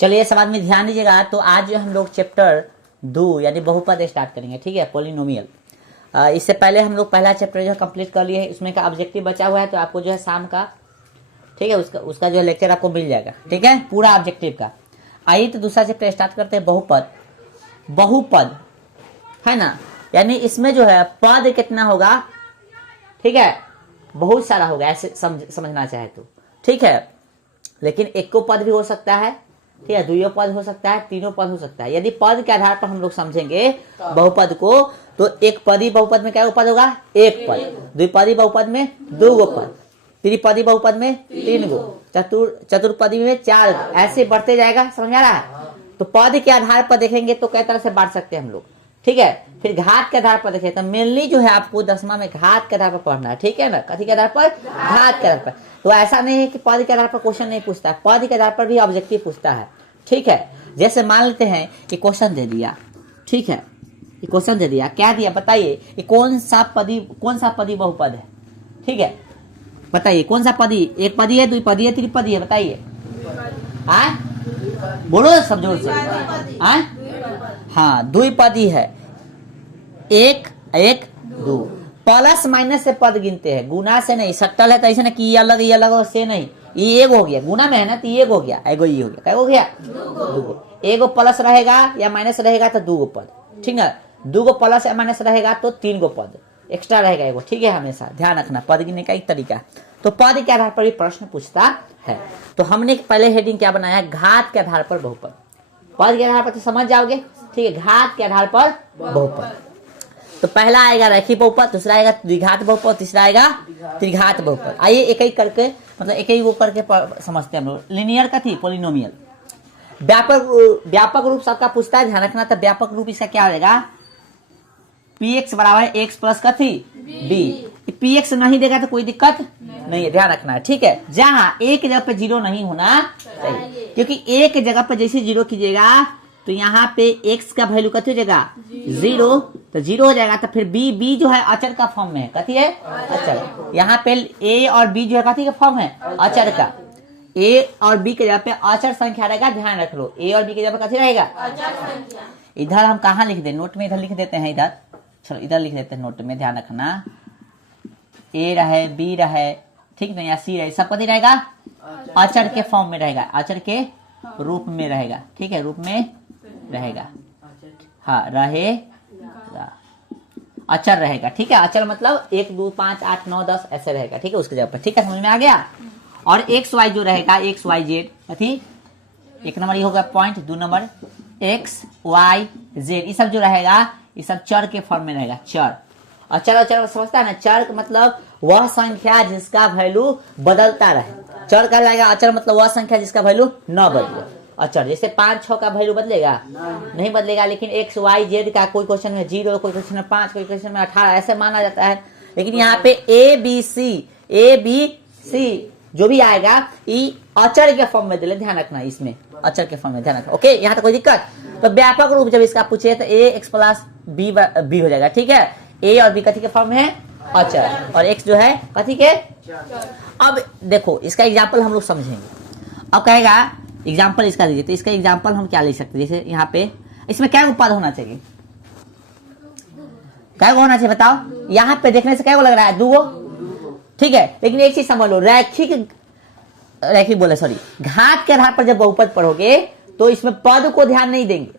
चलिए सवाल में ध्यान दीजिएगा। तो आज हम लोग चैप्टर 2 यानी बहुपद स्टार्ट करेंगे, ठीक है, पॉलिनोमियल। इससे पहले हम लोग पहला चैप्टर जो है कंप्लीट कर लिए है, इसमें का ऑब्जेक्टिव बचा हुआ है, तो आपको जो है शाम का, ठीक है, उसका जो है लेक्चर आपको मिल जाएगा, ठीक है, पूरा ऑब्जेक्टिव का। आइए तो दूसरा चैप्टर स्टार्ट करते हैं, बहुपद। बहुपद है ना, यानी इसमें जो है पद कितना होगा, ठीक है, बहुत सारा होगा, ऐसे समझना चाहे तो, ठीक है। लेकिन एक को पद भी हो सकता है, ठीक है, दुइयों पद हो सकता है, तीनों पद हो सकता है। यदि पद के आधार पर हम लोग समझेंगे बहुपद को, तो एक पदी बहुपद में क्या पद होगा, एक पद। द्विपदी बहुपद में 2 गो पद, त्रिपदी बहुपद में 3 गो, चतुर्पदी में 4 गो, ऐसे बढ़ते जाएगा, समझ आ रहा है। तो पद के आधार पर देखेंगे तो कई तरह से बांट सकते हैं हम लोग, ठीक है। फिर घात के आधार पर देखें तो मेनली जो है आपको 10वां में घात के आधार पर पढ़ना है, ठीक है ना, कथी के आधार पर, घात के आधार पर। तो ऐसा नहीं है कि पद के आधार पर क्वेश्चन नहीं पूछता है, पद के आधार पर भी ऑब्जेक्टिव पूछता है, ठीक है। जैसे मान लेते हैं कि क्वेश्चन दे दिया, ठीक है, ये क्वेश्चन दे दिया, क्या दिया बताइए, ये कौन सा पदी बहुपद है, ठीक है, बताइए कौन सा पदी, एक पदी है, द्विपदी है, त्रिपदी है, बताइए। बोलो सब जोर से। हाँ, द्विपदी है, एक एक दो, प्लस माइनस से पद गिनते हैं, गुना से नहीं। सट्टल है तो ऐसे ना कि ये अलग से नहीं, ये एक हो गया, गुना में है ना तो ये एक हो गया, एगो ये हो गया, क्या हो गया, 2 गो। एगो प्लस रहेगा या माइनस रहेगा तो 2 गो पद, ठीक है। 2 गो प्लस या माइनस रहेगा तो 3 गो पद एक्स्ट्रा रहेगा एगो, ठीक है। हमेशा ध्यान रखना पद गिनने का एक तरीका। तो पद के आधार पर भी प्रश्न पूछता है। तो हमने पहले हेडिंग क्या बनाया, घात के आधार पर बहुपद। पद के आधार पर तो समझ जाओगे, ठीक है, घात के आधार पर बहुपद। तो पहला आएगा रैखिक बहुपद, दूसरा आएगा द्विघात बहुपद, तीसरा आएगा त्रिघात बहुपद। आइए एक एक करके, मतलब एक ही वो करके समझते हैं हम लोग। लिनियर का थी पॉलिनोमियल, व्यापक रूप सबका पूछता है, ध्यान रखना। तो व्यापक रूप इसका क्या रहेगा, px बराबर x प्लस कथी b। px नहीं देगा तो कोई दिक्कत नहीं है, ध्यान रखना है, ठीक है। जहां एक जगह पे 0 नहीं होना चाहिए, क्योंकि एक जगह पे जैसे 0 कीजिएगा तो यहाँ पे x का वैल्यू कथी हो जाएगा, 0, तो 0 हो जाएगा। तो फिर b जो है अचर का फॉर्म में है, कथी है, अचर। यहाँ पे a और b जो है कथी का फॉर्म है, अचर का। a और b के जगह पे अचर संख्या रहेगा, ध्यान रख लो, a और b के जगह पे कथी रहेगा, इधर हम कहाँ लिख दे, नोट में इधर लिख देते हैं, इधर चलो इधर लिख देते हैं नोट में, ध्यान रखना। a रहे, b रहे, ठीक ना, या c रहे, सब कथी रहेगा, अचर के फॉर्म में रहेगा, अचर के रूप में रहेगा, ठीक है, रूप में रहेगा, हाँ, रहेगा, अचर रहेगा, ठीक है। अचर मतलब 1 2 5 8 9 10 ऐसे रहेगा, ठीक है, उसके जगह पर, ठीक है, समझ में आ गया। और एक्स वाई जो रहेगा, एक्स वाई जेड, कथी, एक नंबर ये होगा point, 2 number X Y Z, ये सब जो रहेगा ये सब चर के फॉर्म में रहेगा, चर। अचर अचर समझता है ना, चर मतलब वह संख्या जिसका वैल्यू बदलता रहे, चर का रहेगा। अचर मतलब वह संख्या जिसका वैल्यू न बदले। अचर जैसे 5 6 का वैल्यू बदलेगा, नहीं बदलेगा, लेकिन एक्स वाई जेड का कोई क्वेश्चन में 0, कोई क्वेश्चन में 5, कोई क्वेश्चन में 18 ऐसे माना जाता है। लेकिन यहाँ पे ए बी सी जो भी आएगा ये अचर के फॉर्म में दिले, ध्यान रखना, इसमें अचर के फॉर्म में, ध्यान रखना, ओके। यहाँ तक कोई दिक्कत। तो व्यापक रूप जब इसका पूछे तो ए एक्स प्लस बी हो जाएगा, ठीक है। ए और बी कथी के फॉर्म में है, अचर, और एक्स जो है कथी के। अब देखो इसका एग्जाम्पल हम लोग समझेंगे। अब कहेगा एग्जाम्पल इसका दीजिए, तो इसका एग्जाम्पल हम क्या ले सकते हैं, जैसे यहाँ पे इसमें क्या पद होना चाहिए, क्या होना चाहिए बताओ। यहाँ पे देखने से क्या लग रहा है, 2 गो, ठीक है। लेकिन एक चीज समझ लो, रैखिक बोले सॉरी, घात के आधार पर जब बहुपद पढ़ोगे तो इसमें पद को ध्यान नहीं देंगे।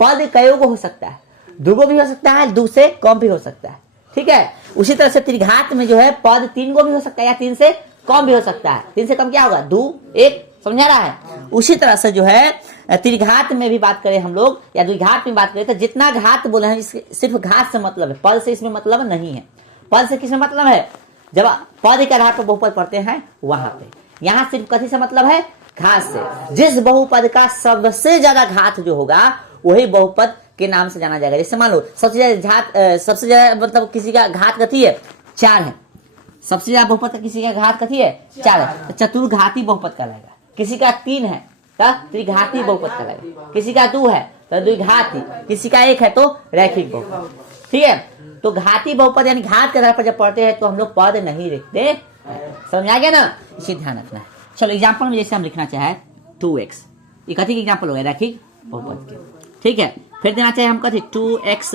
पद कई को हो सकता है, 2 गो भी हो सकता है, 2 से कम भी हो सकता है, ठीक है। उसी तरह से त्रिघात में जो है पद 3 गो भी हो सकता है, या 3 से कम भी हो सकता है। 3 से कम क्या होगा, 2 1, समझा रहा है। उसी तरह से जो है त्रिघात में भी बात करें हम लोग, या द्विघात में बात करें, तो जितना घात बोले हैं सिर्फ घात से मतलब है, पद से इसमें मतलब नहीं है। पद से किसमें मतलब है, जब पद के आधार पर बहुपद पढ़ते हैं वहां पे, यहाँ सिर्फ कथी से मतलब है, घात से। जिस बहुपद का सबसे ज्यादा घात जो होगा वही बहुपद के नाम से जाना जाएगा। जैसे मान लो सबसे ज्यादा मतलब किसी का घात कथी है, 4 है, सबसे ज्यादा बहुपद का किसी का घात कथी है, 4 है, तो चतुर्घाती बहुपद कहलाएगा। किसी का 3 है तो त्रिघाती बहुपद कहलाएगा, किसी का 2 है तो द्विघाती, किसी का 1 है तो रैखिक बहुपद, ठीक है। तो घाती बहुपद यानी घात के आधार पर जब पढ़ते हैं तो हम लोग पद नहीं लिखते, समझ आ गया ना, इसे ध्यान रखना है। चलो एग्जाम्पल में जैसे हम लिखना चाहे 2x, ये कथी के एग्जाम्पल हो गया रैखिक बहुपद के, ठीक है। फिर देना चाहिए हम कथी 2x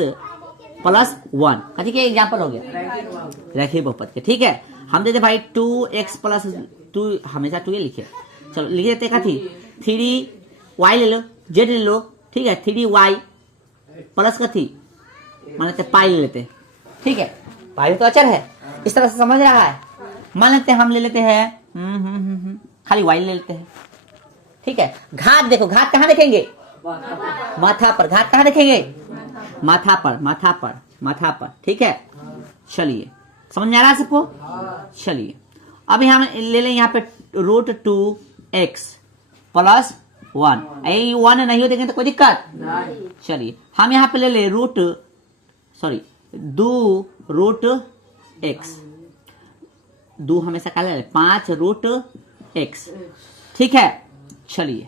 प्लस 1 कथी के एग्जाम्पल हो गया रैखिक बहुपद के, ठीक है। हम देते भाई 2x प्लस 2, हमेशा 2 लिखे, चलो लिख देते कथी 3y ले लो, z ले लो, ठीक है। 3y प्लस कथी मान लेते पाई ले लेते, ठीक है। पाई तो अचर है, इस तरह से समझ रहा है। मान लेते हैं हम ले लेते हैं खाली y ले लेते हैं, ठीक है। घात देखो, घात कहाँ देखेंगे माथा पर, घात कहाँ देखेंगे माथा पर, माथा पर, माथा पर, ठीक है। चलिए समझ में आ रहा है सबको, चलिए अब हम ले लें यहाँ पे √2x प्लस 1, 1 नहीं हो देंगे तो कोई दिक्कत, चलिए हम यहाँ पे ले ले 2√x, 2 हमेशा क्या ले ले 5√x, ठीक है। चलिए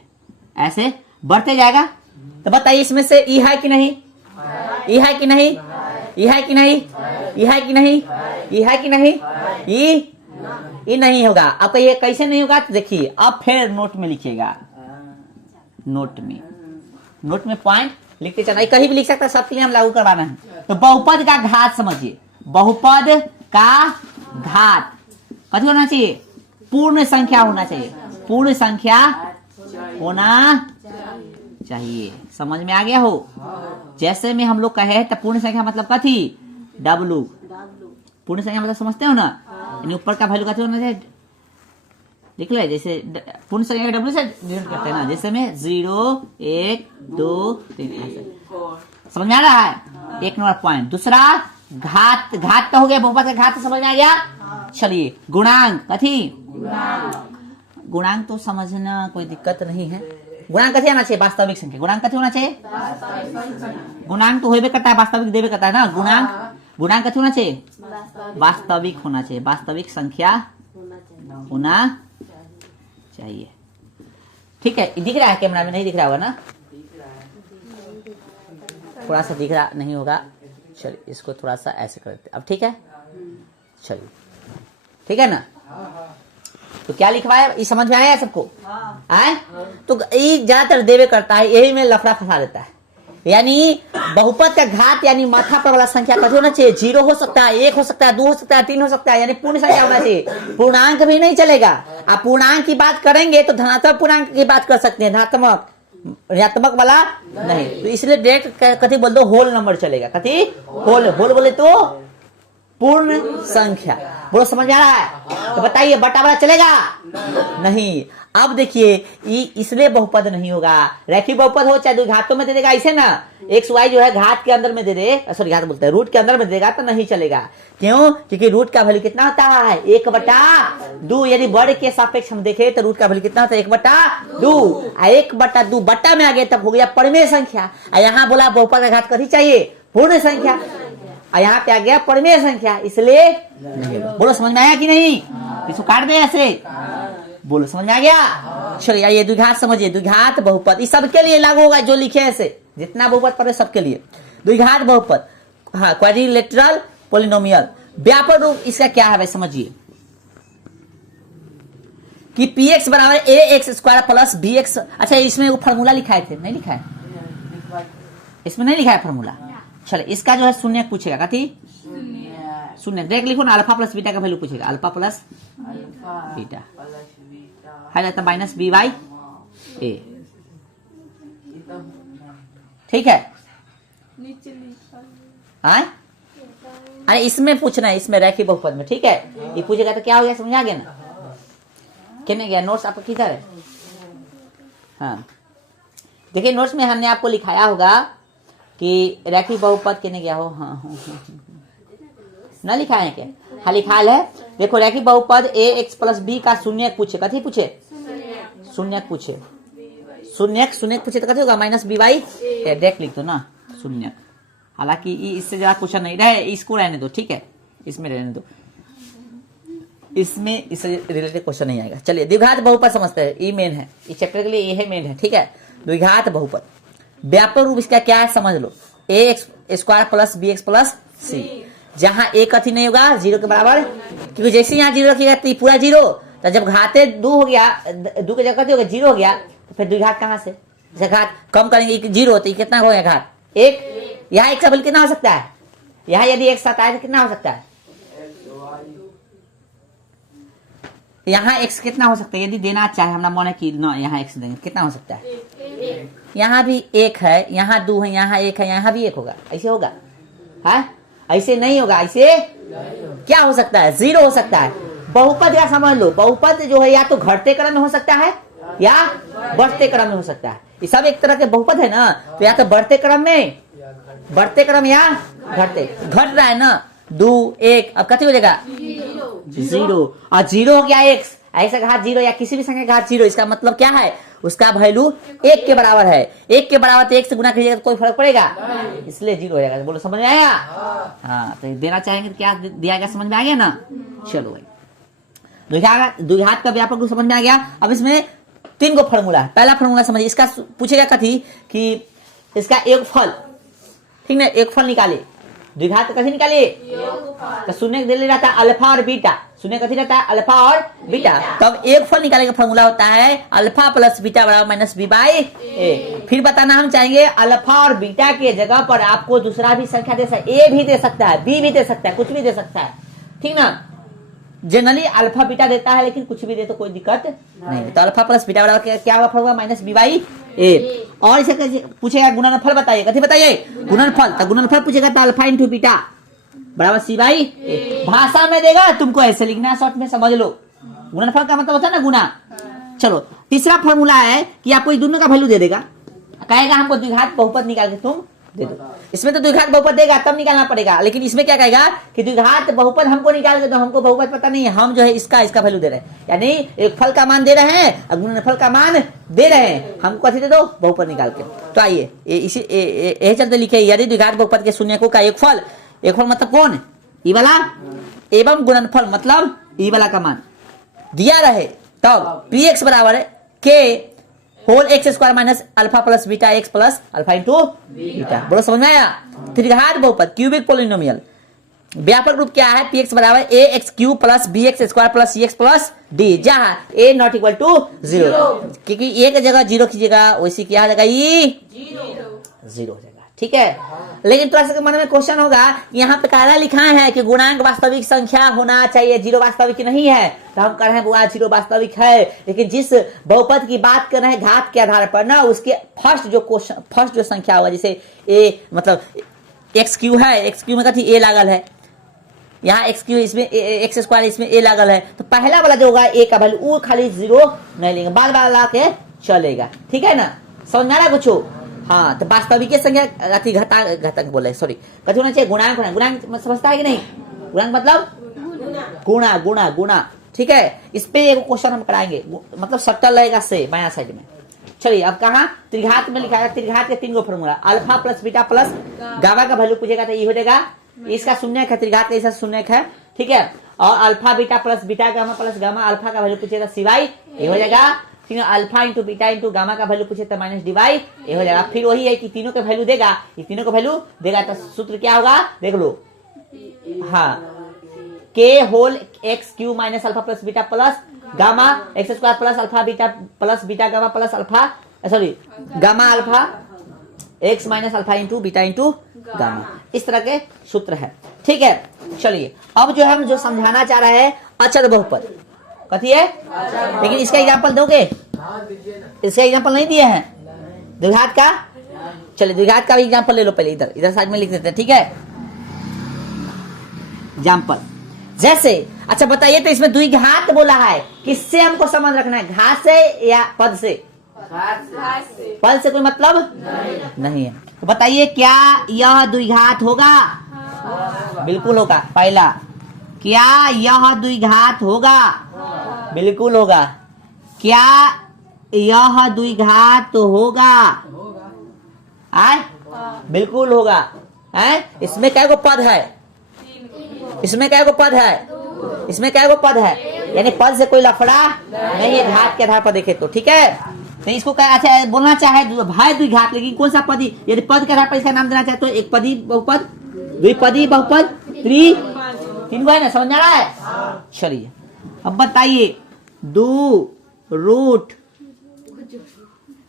ऐसे बढ़ते जाएगा, तो बताइए इसमें से ई है कि नहीं, ई है कि नहीं, ई है कि नहीं, ई है कि नहीं, ई है कि नहीं, ई नहीं होगा। अब ये कैसे नहीं होगा तो देखिए, अब फिर नोट में लिखिएगा, नोट में पॉइंट लिखते चलना, कहीं भी लिख सकता है, सबके लिए हम लागू करवाना है। तो बहुपद का घात समझिए, बहुपद का घात कथी होना चाहिए, पूर्ण संख्या होना चाहिए, पूर्ण संख्या होना चाहिए। समझ में आ गया हो, जैसे में हम लोग कहे तो पूर्ण संख्या मतलब कथी W, पूर्ण संख्या मतलब समझते हो ना, यानी ऊपर का वैल्यू कथी होना चाहिए लिख ले, जैसे पूर्ण संख्या W से डिनोट करते हैं ना, जैसे में 0 1 2 3 ऐसे। समझ में आ रहा है, एक नंबर पॉइंट। दूसरा घात, घात का हो गया, बहुपद का घात समझ में आ गया। चलिए गुणांक कथी, गुणांक तो समझना कोई दिक्कत नहीं है। गुणांक कथी आना चाहिए वास्तविक संख्या, गुणांक कथी होना चाहिए, गुणांक तो होबे करता है, वास्तविक देवे करता है ना, गुणांक कथी होना चाहिए वास्तविक होना चाहिए, वास्तविक संख्या होना चाहिए, ठीक है। दिख रहा है कैमरा में, नहीं दिख रहा होगा ना, थोड़ा सा दिख रहा नहीं होगा, चलिए इसको थोड़ा सा ऐसे करते अब, ठीक है। चलिए ठीक है ना, तो क्या लिखवाया, ये समझ में आया सबको, आए तो ये ज्यादातर देवे करता है, यही में लफड़ा फंसा देता है। यानी बहुपद का घात यानी माथा पर वाला संख्या कथी होना चाहिए, 0 हो सकता है, 1 हो सकता है, 2 हो सकता है, 3 हो सकता है, यानी पूर्ण संख्या होना चाहिए। पूर्णांक भी नहीं चलेगा, आप पूर्णांक की बात करेंगे तो धनात्मक पूर्णांक की बात कर सकते हैं, धनात्मक, ऋणात्मक वाला नहीं। तो इसलिए डायरेक्ट कथी बोल दो होल नंबर चलेगा, कथी होल, होल बोले तो पूर्ण संख्या, बोलो समझ में आ रहा है। तो बताइए बटा बड़ा चलेगा नहीं। अब देखिए इसलिए बहुपद नहीं होगा, रैखिक बहुपद हो चाहे घातों में दे देगा ऐसे ना, एक्स वाई जो है घात के अंदर में दे दे, सॉरी घात बोलते हैं रूट के अंदर में देगा तो नहीं चलेगा। क्यों, क्योंकि रूट का वैल्यू कितना होता है 1/2, यदि वर्ग के सापेक्ष हम देखें तो रूट का वैल्यू कितना होता है 1/2, 1/2 बट्टा में आ गया तब हो गया परमेय संख्या। यहाँ बोला बहुपद का घात कथी चाहिए पूर्ण संख्या, यहाँ पे आ गया परमेय संख्या, इसलिए बोलो समझ में आया कि नहीं, इसको काट दे ऐसे, बोलो समझ में आ गया। चलिए ये द्विघात समझिए, द्विघात बहुपद इस सबके लिए लागू होगा, जो लिखे ऐसे जितना बहुपद पढ़े सबके लिए द्विघात बहुपद, हाँ क्वाड्रिलेटरल पोलिनोमियल। व्यापक रूप इसका क्या है भाई समझिए, कि px बराबर ax² प्लस bx। अच्छा इसमें वो फार्मूला लिखाए थे, नहीं लिखा है, इसमें नहीं लिखा है फार्मूला। चलो इसका जो है शून्य पूछेगा, कथी शून्य, डायरेक्ट लिखो ना, अल्फा प्लस बीटा का वैल्यू पूछेगा, अल्फा प्लस बीटा है जाता माइनस बी बाई ए, ठीक है। अरे इसमें पूछना है, इसमें रैखिक बहुपद में, ठीक है। ये पूछेगा तो क्या हो गया, समझ आ गया ना, कहने गया नोट्स आपका किधर है, हाँ देखिए नोट्स में हमने आपको लिखाया होगा कि रैखिक बहुपद कहने गया हो, हाँ ना लिखा है क्या, हाँ लिखा है। देखो रैखिक बहुपद ax प्लस b का शून्य पूछे, कथी पूछे शून्य पूछे, शून्य पूछे तो कथी होगा माइनस बी बाई डायरेक्ट लिख दो ना शून्य। हालांकि इससे ज्यादा क्वेश्चन नहीं रहे, इसको रहने दो, ठीक है इसमें रहने दो, इसमें इससे रिलेटेड क्वेश्चन नहीं आएगा। चलिए द्विघात बहुपद समझते हैं, ये मेन है, इस चैप्टर के लिए ये मेन है, ठीक है। द्विघात बहुपद व्यापक रूप इसका क्या है समझ लो, ax² plus bx plus c, जहां a कथी नहीं होगा 0 के बराबर, क्योंकि जैसे यहाँ 0 रखिएगा तो पूरा 0, तो जब घाते 2 हो गया, 2 की जगह कथी हो गया 0 हो गया, तो फिर द्विघात कहाँ से? जैसे घात कम करेंगे 0 तो कितना हो गया घात 1। यहाँ x का वैल्यू कितना हो सकता है? यहाँ यदि x आता है तो कितना हो सकता है? यहाँ x कितना हो सकता है यदि देना चाहे हमारा मन है कि ना यहाँ x देंगे कितना हो सकता है? यहाँ भी 1 है, यहाँ 2 है, यहाँ 1 है, यहाँ भी 1 होगा। ऐसे होगा? है ऐसे नहीं होगा। ऐसे क्या हो सकता है? 0 हो सकता है। बहुपद या समझ लो, बहुपद जो है या तो घटते क्रम में हो सकता है या बढ़ते क्रम में हो सकता है। ये सब एक तरह के बहुपद है ना, तो या तो बढ़ते क्रम में, बढ़ते क्रम या घटते, घट रहा है ना 2 1 अब कथी हो जाएगा 0 और 0 हो गया x। ऐसा घात 0 या किसी भी संख्या का घात 0, इसका मतलब क्या है? उसका वैल्यू 1 के बराबर है। 1 के बराबर तो 1 से गुना कीजिएगा तो कोई फर्क पड़ेगा, इसलिए 0 हो जाएगा। बोलो समझ में आया? हाँ तो देना चाहेंगे तो क्या दिया गया समझ में आ गया ना। चलो भाई द्विघात का व्यापक रूप समझ में आ गया। अब इसमें 3 गो फॉर्मूला है। पहला फॉर्मूला समझिए, इसका पूछेगा कथी कि इसका एक फल, ठीक ना, एक फल निकाले। द्विघात का कैसे निकालिए? तो शून्य दे रहता है अल्फा और बीटा, शून्य कथी रहता है अल्फा और बीटा। तब एक फल निकालने का फॉर्मूला होता है अल्फा प्लस बीटा बराबर माइनस बी बाई ए। फिर बताना हम चाहेंगे अल्फा और बीटा के जगह पर आपको दूसरा भी संख्या दे सकता है, ए भी दे सकता है, बी भी दे सकता है, कुछ भी दे सकता है, ठीक ना। जनरली अल्फा बीटा देता है लेकिन कुछ भी दे तो कोई दिक्कत नहीं। तो अल्फा प्लस बीटा बराबर क्या होगा माइनस बी बाई ए। और इसे पूछेगा गुणनफल बताइए, कथी बताइए? गुणनफल। तो गुणनफल पूछेगा तो अल्फा इंटू बीटा बराबर सी बाई ए। भाषा में देगा तुमको ऐसे लिखना, शॉर्ट में समझ लो। गुणनफल का मतलब होता है ना गुना। चलो तीसरा फॉर्मूला है कि आपको दोनों का वैल्यू दे देगा, कहेगा हमको द्विघात बहुपद निकाल के तुम दे दो। इसमें तो द्विघात बहुपद देगा तब निकालना पड़ेगा, लेकिन इसमें क्या कहेगा कि द्विघात बहुपद हमको निकाल के दो, हमको बहुपद पता नहीं है, हम जो है इसका वैल्यू दे रहे हैं, यानी एक फल का मान दे रहे हैं और गुणनफल का मान दे रहे हैं, हमको कथी दे दो बहुपद निकाल के। तो आइए इसी यही चलते लिखे यदि द्विघात बहुपद के शून्य को का एक फल मतलब कौन? ई वाला, एवं गुणनफल मतलब ई वाला का मान दिया रहे, तब px बराबर है k whole X square minus alpha plus beta X plus alpha into beta. बोलो समझ में आया? त्रिघात बहुपद क्यूबिक पोलिनोमियल व्यापक रूप क्या है? px बराबर a x cube plus b x square plus c x plus d, जहां a नॉट इक्वल टू 0, क्योंकि a की जगह 0 कीजिएगा वैसे क्या हो जाएगा? ई 0 हो जाएगा, ठीक है। लेकिन थोड़ा सा मन में क्वेश्चन होगा, यहाँ पे काला लिखा है कि गुणांक वास्तविक संख्या होना चाहिए, 0 वास्तविक नहीं है। तो हम कह रहे हैं बुआ 0 वास्तविक है, लेकिन जिस बहुपद की बात कर रहे हैं घात के आधार पर ना, उसके फर्स्ट जो संख्या होगा, जैसे a मतलब एक्स क्यू है, एक्स क्यू में कथी a लागल है, यहाँ एक्स क्यू इसमें एक्स स्क्वायर इसमें a लागल है, तो पहला वाला जो होगा a का वैल्यू वो खाली 0 नहीं लेंगे, बार बार ला के चलेगा, ठीक है ना। समझ में आ रहा है कुछ? हाँ तो वास्तविक संख्या अति घातक बोले, सॉरी कथी होना चाहिए? गुणांक होना। गुणांक समझता है कि नहीं? गुणांक मतलब गुणा गुणा गुणा, ठीक है। इस पे एक क्वेश्चन हम कराएंगे, मतलब सट्टल रहेगा से बाया साइड में। चलिए अब कहा त्रिघात में लिखा है, त्रिघात के 3 गो formula, alpha plus beta plus gamma का वैल्यू पूछेगा तो ये हो जाएगा, इसका शून्य है, त्रिघात का इसका शून्य है, ठीक है। और alpha beta plus beta gamma plus gamma alpha का वैल्यू पूछेगा सिवाय ये हो जाएगा, alpha into beta into gamma का वैल्यू पूछे तो माइनस डिवाई ये हो जाएगा। फिर वही है कि तीनों के वैल्यू देगा, ये तीनों का वैल्यू देगा तो सूत्र क्या होगा देख लो, हाँ k whole X cube minus alpha plus beta plus gamma X square plus alpha beta plus beta gamma plus alpha sorry gamma alpha X minus alpha into beta into gamma, इस तरह के सूत्र है, ठीक है। चलिए अब जो हम जो समझाना चाह रहे हैं अचर बहुपद कथी है, लेकिन इसका एग्जांपल दोगे? इसका एग्जांपल नहीं दिए हैं द्विघात का। चलिए द्विघात का भी एग्जांपल ले लो, पहले इधर साइड में लिख देते हैं, ठीक है। एग्जांपल जैसे, अच्छा बताइए तो इसमें द्विघात बोला है, किससे हमको समझ रखना है? घात से या पद से? पद से कोई मतलब नहीं है। तो बताइए क्या यह द्विघात होगा? बिल्कुल होगा। पहला, क्या यह द्विघात होगा? बिल्कुल होगा। क्या यह द्विघात होगा? बिल्कुल होगा। इसमें क्या गो पद है? इसमें क्या गो पद है? इसमें क्या गो पद है? यानी पद से कोई लफड़ा नहीं है घात के आधार पर देखे तो, ठीक है। तो इसको क्या अच्छा बोलना चाहे भाई द्विघात, लेकिन कौन सा पदी? यदि पद के आधार पर इसका नाम देना चाहे तो एक पदी बहुपद, द्विपदी बहुपद, तीन को है ना, समझ में आ रहा है? चलिए अब बताइए 2 root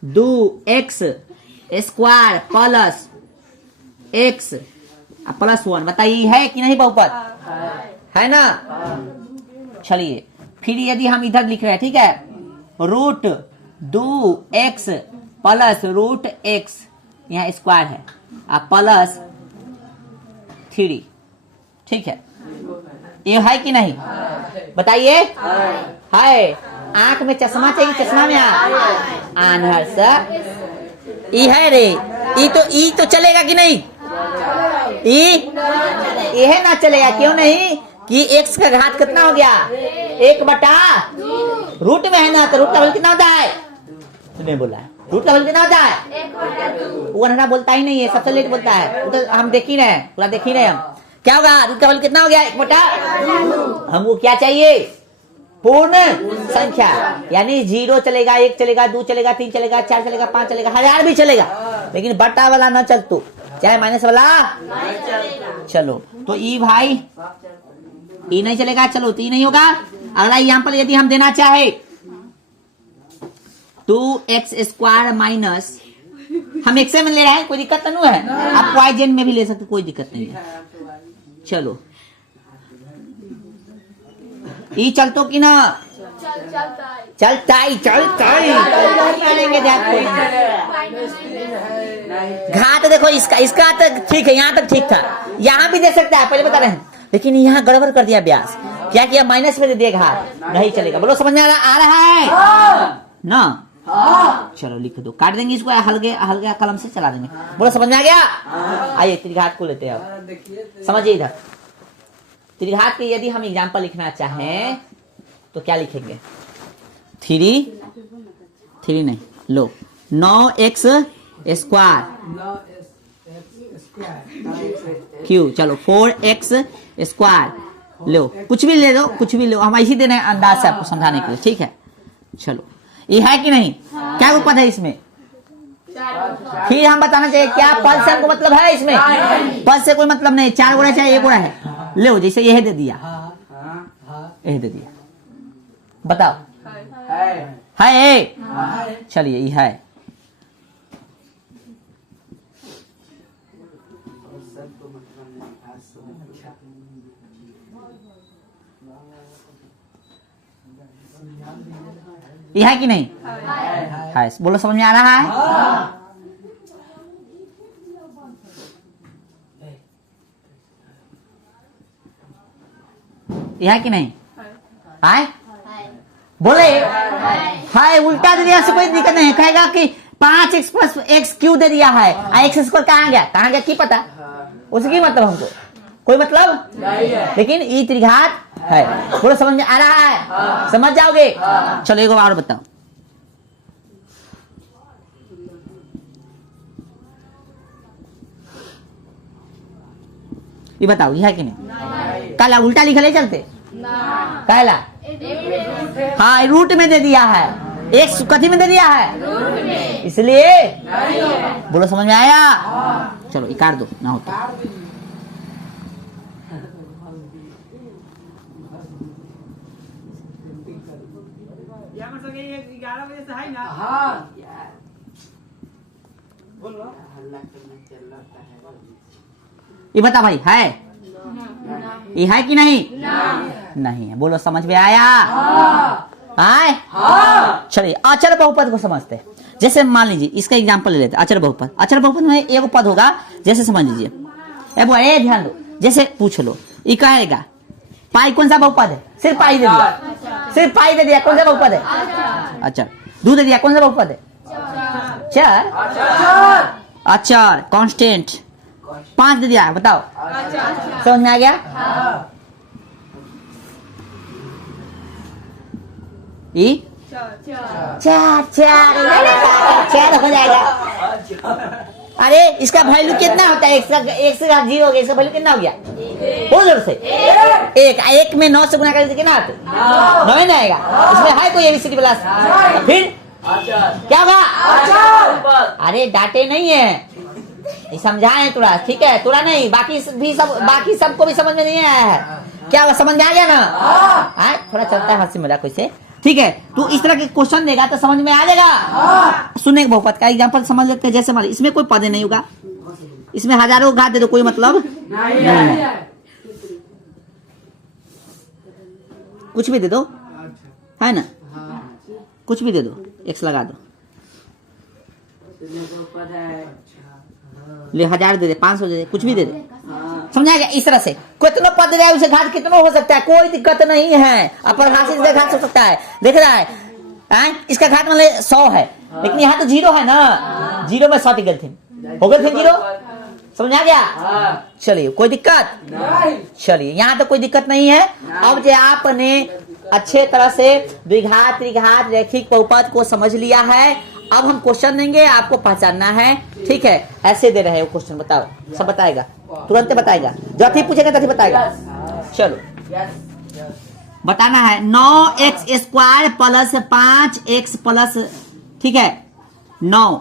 2x square plus x plus 1, बताइए है कि नहीं बहुपद? है ना? चलिए फिर यदि हम इधर लिख रहे हैं, ठीक है, root 2x plus root x, यहाँ स्क्वायर है, प्लस 3, ठीक है, ये है कि नहीं? बताइए। है। आंख में चश्मा चाहिए, चश्मा में आनहर सर ई है रे, ई तो चलेगा कि नहीं? यह ना चलेगा, क्यों नहीं? कि x का घात कितना हो गया? 1/, रूट में है ना, तो रूट का वैल्यू कितना होता है? तूने बोला है रूट का वैल्यू कितना होता है? वो अनहरा बोलता ही नहीं है, सबसे लेट बोलता है, तो हम देख ही रहे, पूरा देख ही रहे हम। क्या होगा? रूट का वैल्यू कितना हो गया? 1/, हमको क्या चाहिए? पूर्ण संख्या, यानी 0 चलेगा, 1 चलेगा, 2 चलेगा, 3 चलेगा, 4 चलेगा, 5 चलेगा, 1000 भी चलेगा, लेकिन बट्टा वाला ना चल, तो चाहे माइनस वाला चलो। तो ई भाई ई नहीं चलेगा, चलो तो ई नहीं होगा। अगला एग्जाम्पल यदि हम देना चाहे 2x स्क्वायर माइनस, हम एक्स में ले रहे हैं, कोई दिक्कत नहीं है, आप वाई जेड में भी ले सकते, कोई दिक्कत नहीं है। चलो ई चलतो कि ना? चलता ही घात देखो, इसका तक ठीक है, यहाँ तक ठीक था, यहाँ भी दे सकता है, पहले बता रहे हैं, लेकिन यहाँ गड़बड़ कर दिया ब्यास। क्या किया? माइनस में दे दिया, घात नहीं चलेगा। बोलो समझ में आ रहा है ना? चलो लिख दो, काट देंगे इसको, हल्के कलम से चला देंगे। बोलो समझ में आ गया? आइए त्रिघात को लेते हैं, अब समझिए इधर। त्रिघात के यदि हम एग्जाम्पल लिखना चाहें तो क्या लिखेंगे? 3 नहीं, लो 9x स्क्वायर क्यू, चलो 4x स्क्वायर, लो कुछ भी ले दो, कुछ भी लो, हम ऐसी देने अंदाज से आपको समझाने के लिए, ठीक है। चलो ये है कि नहीं? क्या उपपद है इसमें? फिर हम बताना चाहिए क्या पद से हमको मतलब है? इसमें पद से कोई मतलब नहीं, 4 गुणा चाहे 1 गुणा है, लो जैसे यह दे दिया, यह दे दिया, बताओ है? चलिए ये है, ये है कि नहीं? है। बोलो समझ में आ रहा है? ये है कि नहीं? है? बोले है, उल्टा दे दिया से कोई दिक्कत नहीं, कहेगा कि 5x प्लस x क्यों दे दिया है, x स्क्वायर कहाँ गया की पता, उसकी मतलब हमको कोई मतलब नहीं है, लेकिन ई त्रिघात है। बोलो समझ में आ रहा है? समझ जाओगे? चलो एक और बताओ, ये बताओ, ये है कि नहीं? काला उल्टा लिखा ले चलते काला, हाँ रूट में दे दिया है, एक कथी में दे दिया है, इसलिए बोलो समझ में आया? चलो ये काट दो ना होता। ये बता भाई है? ये है कि नहीं? नहीं है। बोलो समझ में आया? आए? चलिए अचर बहुपद को समझते हैं। जैसे मान लीजिए इसका एग्जांपल ले लेते हैं, अचर बहुपद। अचर बहुपद में एक पद होगा, जैसे समझ लीजिए, ए ध्यान दो, जैसे पूछ लो ये कहेगा पाई कौन सा बहुपद है, सिर्फ पाई दे दिया, सिर्फ पाई दे दिया, कौन सा बहुपद है? अचर। दूध दे दिया, कौन सा बहुपद है? चर। अचर कांस्टेंट। 5 दे दिया, बताओ समझ में आ गया? चार हो जाएगा। अरे इसका वैल्यू कितना होता है? एक से 0 हो गया, इसका वैल्यू कितना हो गया? बहुत जोर से एक में 9 से गुना करके कितना आता है? 9 नहीं आएगा। इसमें है कोई एबीसीडी प्लस? फिर क्या होगा? अरे डांटे नहीं है, समझाए थोड़ा, ठीक है? थोड़ा नहीं, बाकी सबको भी समझ में नहीं आया है। क्या समझ में आ गया ना? थोड़ा चलता है हंसी मजाक से। ठीक है, तो इस तरह के क्वेश्चन देगा तो समझ में आ जाएगा। सुनने के बहुपद का एग्जांपल समझ लेते हैं। जैसे मान इसमें कोई पद नहीं होगा, इसमें हजारों घात दे दो कोई मतलब नहीं, कुछ भी दे दो, है ना, कुछ भी दे दो, एक्स लगा दो, ले 1000 दे दे, 500 दे दे, कुछ भी दे दे, समझा गया। इस तरह से कितना पद रहा है उसे घात कितना हो सकता है, कोई दिक्कत नहीं है, अपरिभाषित से घात हो सकता है। देख रहा है इसका घात मतलब 100 है, लेकिन यहाँ तो 0 है ना, 0 में 100 टिकल थे, हो गए थे 0, समझा गया। चलिए कोई दिक्कत, चलिए यहाँ तो कोई दिक्कत नहीं है। अब जो आपने अच्छे तरह से द्विघात त्रिघात रैखिक बहुपद को समझ लिया है, अब हम क्वेश्चन देंगे, आपको पहचानना है, ठीक है। ऐसे दे रहे हो क्वेश्चन, बताओ, सब बताएगा, तुरंत बताएगा, जब ही पूछेगा तभी बताएगा। चलो बताना है 9x² प्लस 5x प्लस, ठीक है 9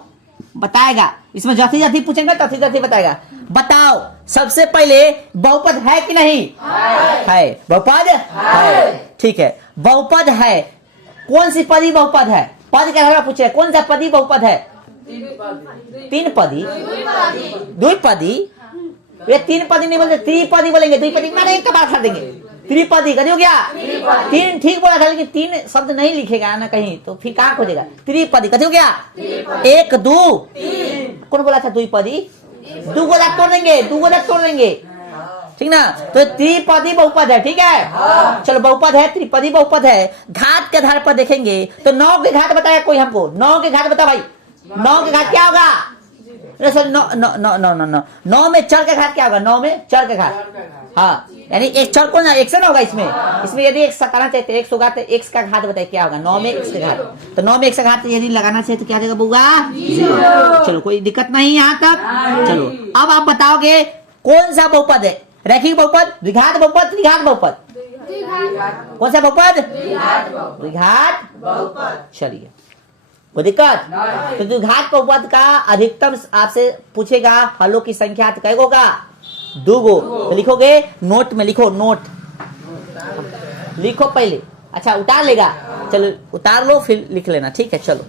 बताएगा। इसमें जथी जथी पूछेंगे तथी तथी बताएगा। बताओ सबसे पहले बहुपद है कि नहीं है? बहुपद है, ठीक है, बहुपद है। कौन सी पदी बहुपद है? पद के आधार पूछे कौन सा पदी बहुपद है? 3 पदी, द्विपदी, ये 3 पदी नहीं बोलते, त्रिपदी बोलेंगे। द्विपदी मैंने एक बार खा देंगे, त्रिपदी कभी हो गया, 3 ठीक बोला था, लेकिन 3 शब्द नहीं लिखेगा ना कहीं, तो फिर कहाँ खोजेगा? त्रिपदी कभी हो गया, 1 2, कौन बोला था द्विपदी? 2 को दांत तोड़ देंगे, 2 को दांत तोड़ देंगे, ठीक ना। तो त्रिपदी बहुपद है, ठीक है। चलो बहुपद है, त्रिपदी बहुपद है। घात के आधार पर देखेंगे तो 9 के घात बताया कोई हमको, 9 के घात बता भाई, 9 के घात क्या होगा? 9 में चर के घात क्या होगा? 9 में चर के घात, हाँ, यानी एक चर कौन एक से ना होगा इसमें यदि एक सताना चाहिए एक्स होगा तो एक्स का घात बताइए क्या होगा? 9 में एक्स का घात, तो 9 में एक्स का घात यदि लगाना चाहिए तो क्या देगा बुआ? 0। चलो कोई दिक्कत नहीं यहाँ तक। चलो अब आप बताओगे कौन सा बहुपद है? रैखिक बहुपद, द्विघात बहुपद, त्रिघात बहुपद? कौन सा बहुपद? द्विघात बहुपद। चलिए कोई दिक्कत? तो द्विघात बहुपद का अधिकतम आपसे पूछेगा हलों की संख्या तो कै होगा? 2 गो। तो लिखोगे नोट में, लिखो नोट, लिखो पहले, अच्छा उतार लेगा, चलो उतार लो फिर लिख लेना, ठीक है। चलो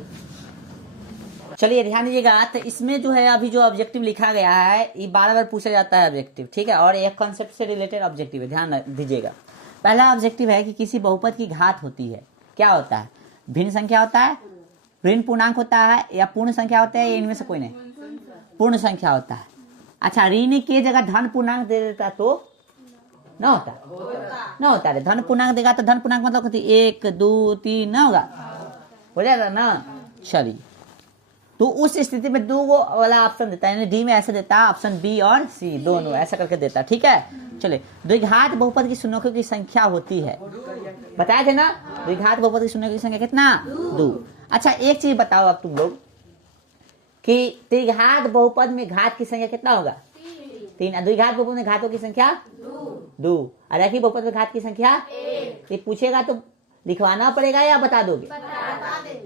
चलिए ध्यान दीजिएगा, तो इसमें जो है अभी जो ऑब्जेक्टिव लिखा गया है ये बार पूछा जाता है ऑब्जेक्टिव, ठीक है, और एक कॉन्सेप्ट से रिलेटेड ऑब्जेक्टिव है, ध्यान दीजिएगा। पहला ऑब्जेक्टिव है कि किसी बहुपद की घात होती है, क्या होता है? भिन्न संख्या होता है, ऋण पूर्णांक होता है, या पूर्ण संख्या होता है, या इनमें से कोई नहीं? पूर्ण संख्या होता है। अच्छा ऋण के जगह धन पूर्णांक दे देता तो ना होता, ना होता है। धन पूर्णांक देगा तो धन पूर्णांक मतलब 1 2 3 ना होगा, हो जाएगा ना। चलिए तो उस स्थिति में 2 वाला ऑप्शन देता है, यानी डी में ऐसे देता है, ऑप्शन बी और सी दोनों ऐसा करके देता है, ठीक है। चलिए द्विघात बहुपद की शून्यों की संख्या होती है, बताए थे ना, द्विघात बहुपद की शून्यों की संख्या कितना? 2। अच्छा एक चीज बताओ अब तुम लोग कि त्रिघात बहुपद में घात की संख्या कितना होगा? 3। द्विघात बहुपद में घातों की संख्या 2। रैखिक बहुपद में घात की संख्या 1। ये पूछेगा तो लिखवाना पड़ेगा या बता दोगे?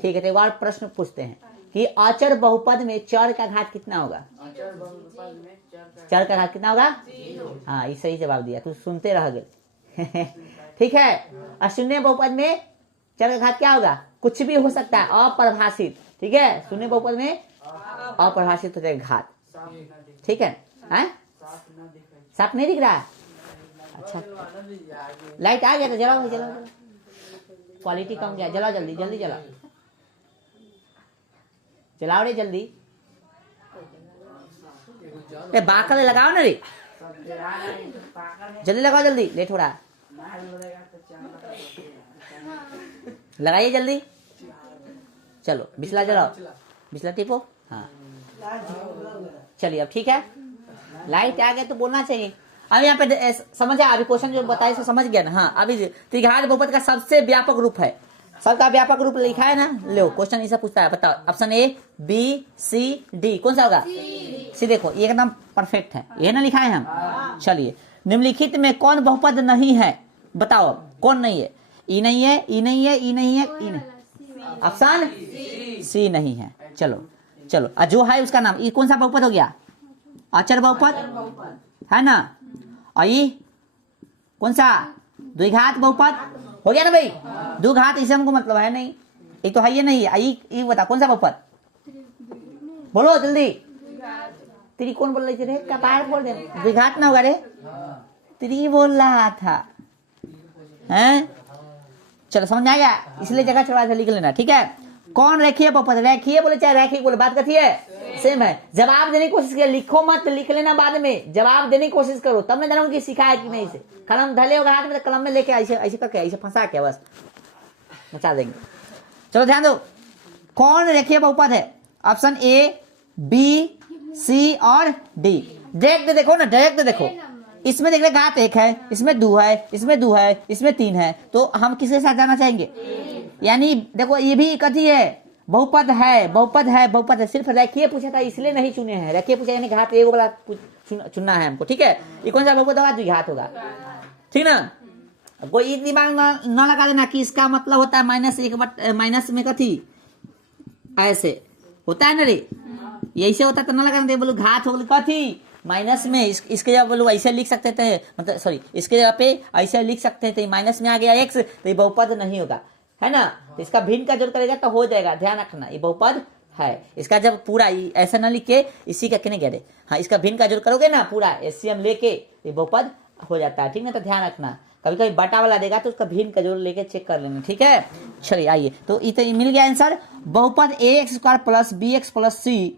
ठीक है, तो एक बार प्रश्न पूछते हैं कि अचर बहुपद में चर का घात कितना होगा? चर का घात कितना होगा? हाँ ये सही जवाब दिया, तू सुनते रह गए ठीक है। अशून्य बहुपद में चर का घात क्या होगा? कुछ भी हो सकता है, अपरिभाषित, ठीक है। शून्य बहुपद में अपरिभाषित हो जाएगा घात, ठीक है। साफ नहीं दिख रहा है? अच्छा लाइट आ गया तो जलाओ, जलाओ, क्वालिटी कम गया, जलाओ जल्दी जल्दी जलाओ, जलाओ रे जल्दी, बाकल लगाओ ना रे, जल्दी लगाओ, जल्दी लेट हो रहा है, लगाइए जल्दी। चलो बिस्ला जलाओ, बिस्ला टिपो, हाँ चलिए अब ठीक है। लाइट आ गया तो बोलना चाहिए। अब यहाँ पे समझ आया, अभी क्वेश्चन जो बताया सो समझ गया ना। हाँ अभी त्रिघात बहुपद का सबसे व्यापक रूप है, सबका व्यापक रूप लिखा है ना, लो क्वेश्चन ऐसा पूछता है, बताओ option A B C D कौन सा होगा? सी। देखो ये एकदम परफेक्ट है, ये ना लिखा है हम। चलिए निम्नलिखित में कौन बहुपद नहीं है? बताओ कौन नहीं है? ई नहीं है, ई नहीं है, ई नहीं है, ई नहीं, ऑप्शन सी नहीं है। चलो चलो जो है उसका नाम, ये कौन सा बहुपद हो गया? अचर बहुपद है ना। और ये कौन सा? द्विघात बहुपद हो गया ना भाई। द्विघात इसे हमको मतलब है नहीं, ये तो है ये नहीं है। ये बता कौन सा बहुपद, बोलो जल्दी। त्रिकोण बोल रही थी रे, क्या बाहर बोल रहे, द्विघात ना होगा रे, त्रि बोल रहा था हैं। चलो समझ आ गया, इसलिए जगह छोड़ा लिख लेना, ठीक है। कौन रेखीय बहुपद, रेखीय बोले चाहे रैखिक बोले, बात कथी है, सेम है। जवाब देने की कोशिश करो, लिखो मत, लिख लेना बाद में, जवाब देने की कोशिश करो, तब मैं जानूंगी सिखा है कि नहीं। से कलम धले होगा हाथ में, कलम में लेके ऐसे ऐसे करके ऐसे फंसा के बस बचा देंगे। चलो ध्यान दो, कौन रेखीय बहुपद है, ऑप्शन ए, बी, सी और डी। डायरेक्ट देखो ना, डायरेक्ट देखो, इसमें देख रहे घात 1 है, इसमें 2 है, इसमें 2 है, इसमें 3 है, तो हम किसके साथ जाना चाहेंगे। यानी देखो ये भी कथी है, बहुपद है, बहुपद है, बहुपद है। सिर्फ रेखीय पूछा था इसलिए नहीं चुने हैं, रेखीय पूछा यानी घात 1 वाला चुनना है हमको, ठीक है। ये कौन सा बहुपद होगा, द्विघात होगा, ठीक ना। कोई दिमाग न लगा देना कि इसका मतलब होता है -1 माइनस में कथी ऐसे होता है ना रे, ऐसे होता तो न लगाना दे, बोलो घात हो कथी माइनस में, इसके जगह बोलो ऐसे लिख सकते थे, मतलब सॉरी इसके जगह पे ऐसे लिख सकते थे, माइनस में आ गया x, तो ये बहुपद नहीं होगा, है ना। तो इसका भिन्न का जोड़ करेगा तो हो जाएगा, ध्यान रखना ये बहुपद है। इसका जब पूरा ऐसा ना लिख के इसी का कहने गए, हाँ इसका भिन्न का जोड़ करोगे ना पूरा एचसीएम लेके, ये बहुपद हो जाता है, ठीक ना। तो ध्यान रखना, कभी कभी बटा वाला देगा तो उसका भिन्न का जोड़ लेके चेक कर लेना, ठीक है। चलिए आइए, तो ये मिल गया आंसर, बहुपद ax² + bx + c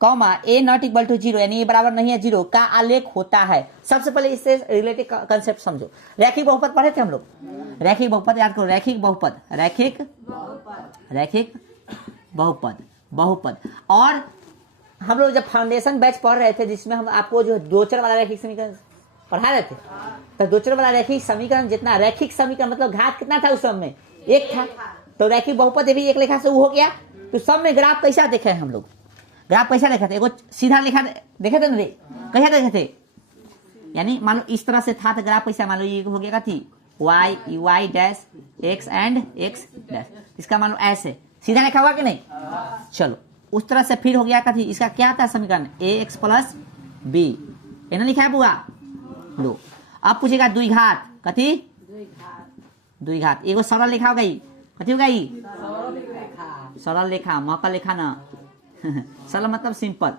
comma A not equal to 0 यानी ये बराबर नहीं है 0 का आलेख होता है। सबसे पहले इससे रिलेटेड कंसेप्ट समझो। रैखिक बहुपद पढ़े थे हम लोग, रैखिक बहुपद याद करो, रैखिक बहुपद, रैखिक रैखिक बहुपद, बहुपद। और हम लोग जब फाउंडेशन बैच पढ़ रहे थे जिसमें हम आपको जो दोचर वाला रैखिक समीकरण पढ़ा रहे थे, तो दोचर वाला रैखिक समीकरण जितना रैखिक समीकरण मतलब घात कितना था उस सब में 1 था, तो रैखिक बहुपद भी 1 लेखा से वो हो गया। तो सब में ग्राफ कैसा देखे हम लोग, ग्राफ कैसा देखा थे, एगो सीधा लिखा देखे थे ना रे, कैसा देखे थे, यानी मान लो इस तरह से था तो ग्राफ कैसा, मान लो ये हो गया थी y dash x and x dash, इसका मान लो ऐसे सीधा लिखा हुआ कि नहीं। चलो उस तरह से फिर हो गया थी, इसका क्या था समीकरण ax + b, ये ना लिखा है बुआ लो। अब पूछेगा द्विघात, कथी द्विघात, एगो सरल लिखा होगा, कथी होगा सरल लिखा, मौका लिखा ना सरल मतलब सिंपल।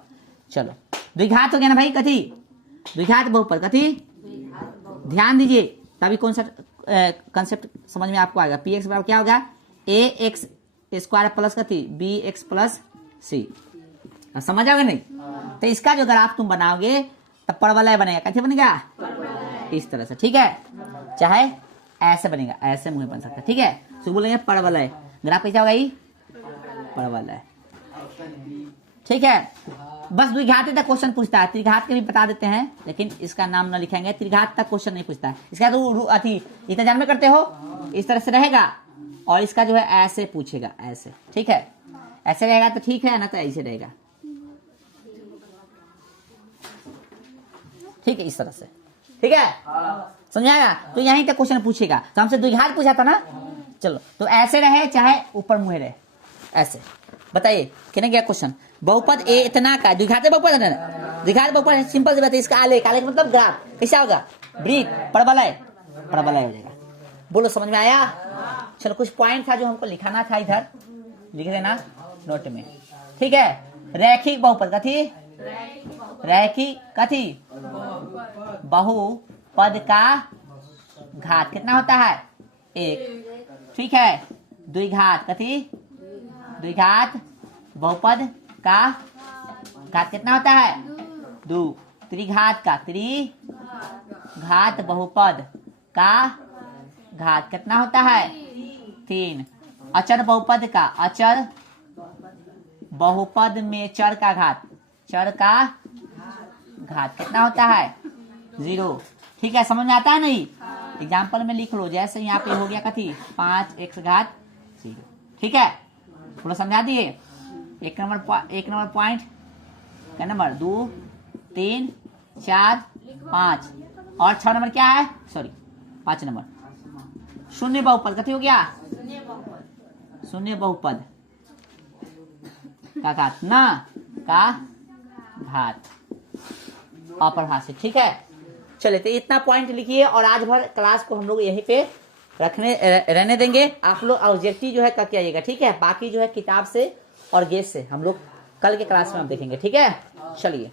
चलो द्विघात हो गया ना भाई, कथी द्विघात बहुपद, कथी ध्यान दीजिए तभी कौन सा कंसेप्ट समझ में आपको आएगा। px बराबर क्या होगा, ax² + कथी bx + c, समझ आओगे नहीं। तो इसका जो ग्राफ तुम बनाओगे तब परवलय बनेगा, कैसे बनेगा, इस तरह से, ठीक है। चाहे ऐसे बनेगा, ऐसे मुंह बन सकता है, ठीक है। तो बोलेंगे परवलय, ग्राफ कैसा होगा, ये परवलय, ठीक है। बस द्विघात तक क्वेश्चन पूछता है, त्रिघात के भी बता देते हैं लेकिन इसका नाम न लिखेंगे, त्रिघात तक क्वेश्चन नहीं पूछता है। इसका तो अथी इंतजार में करते हो, इस तरह से रहेगा और इसका जो है ऐसे पूछेगा, ऐसे, ठीक है। ऐसे रहेगा तो ठीक है ना, तो ऐसे रहेगा, ठीक है, इस तरह से, ठीक है, समझाएगा। तो यहीं तक क्वेश्चन पूछेगा, तो हमसे द्विघात पूछा था ना। चलो तो ऐसे रहे चाहे ऊपर मुंह रहे, ऐसे बताइए कहने गया क्वेश्चन, बहुपद ए इतना का, द्विघात बहुपद है ना, द्विघात बहुपद सिंपल से बताइए, इसका आलेख, आलेख मतलब ग्राफ कैसा होगा, वृत्त, परवलय, परवलय हो जाएगा। बोलो समझ में आया। चलो कुछ पॉइंट था जो हमको लिखाना था, इधर लिख देना नोट में, ठीक है। रैखिक बहुपद, कथी रैखिक कथी बहुपद का घात कितना होता है 1, ठीक है। द्विघात कथी द्विघात बहुपद का घात कितना होता है 2, त्रिघात का त्रिघात बहुपद का घात कितना होता है 3, अचर बहुपद का, अचर बहुपद में चर का घात, चर का घात कितना होता है 0, ठीक है। समझ में आता है नहीं, एग्जाम्पल में लिख लो, जैसे यहाँ पे हो गया कथी 5x घात 0, ठीक है। थोड़ा समझा दिए। एक नंबर पॉइंट, क्या नंबर 2 3 4 5 और 6 नंबर क्या है, सॉरी 5 नंबर शून्य बहुपद, कथी हो गया शून्य बहुपद का घात ना, का घात अपरिभाषित, ठीक है। चलिए तो इतना पॉइंट लिखिए और आज भर क्लास को हम लोग यहीं पे रहने देंगे। आप लोग ऑब्जेक्टिव जो है करके आइएगा, ठीक है। बाकी जो है किताब से और गेस से हम लोग कल के क्लास में हम देखेंगे, ठीक है। चलिए।